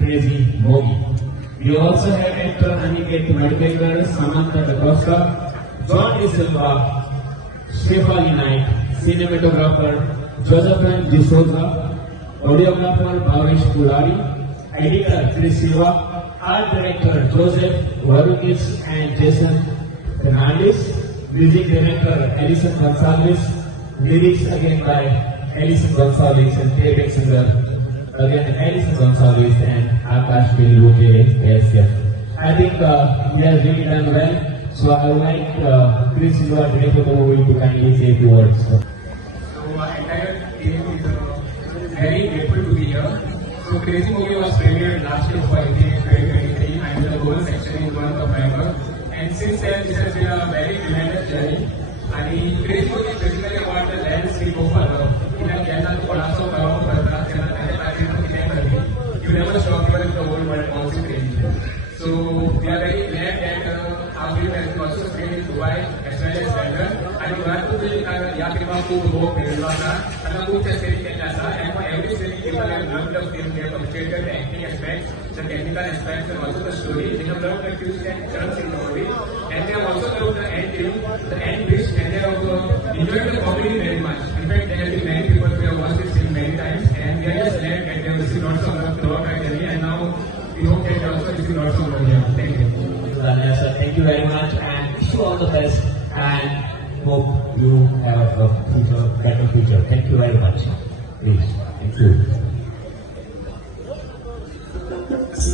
Crazy Mogi. We also have actor Aniket Madbekar, Samantha Da Costa, John De Silva, Shefali Knight, cinematographer Josephine D'Souza, audiographer Bhavesh Purari, editor Chris Silva, art director Joseph Varukis and Jason Fernandez, music director Alison Gonzalez, lyrics again by Alison Gonzalez and playback singer again Alison Gonzalez and Akash Bilbuke. Yes. I think we have really done well. So I would like Chris Silva, director of the movie, to kindly say a few words. So entire team is very grateful to be here. So Crazy Movie was premiered last year for 2023 and the whole section is month of November. And since then this has been a very tremendous journey. And Crazy Movie is basically about the lens we go for. You never stop even the whole world also crazy. So we are very glad that our film has been also screened in Dubai as well as London. And we want to be यहाँ पे हम खूब हो पेड़वा का मतलब खूब से सेरी करना था and for every series people have loved the film, they have appreciated the acting aspects, the technical aspects and also the story. They have loved the twists and turns in the movie and they have also loved the end film, the end twist and they have enjoyed the comedy very much. In fact, there have been many people who have watched this film many times and we are just glad that they have received lots of love throughout our journey and now we hope that they also receive lots of love here. Thank you. Sir, thank you very much and wish you all the best and hope you have a better future. Thank you very much. Please. Thank you.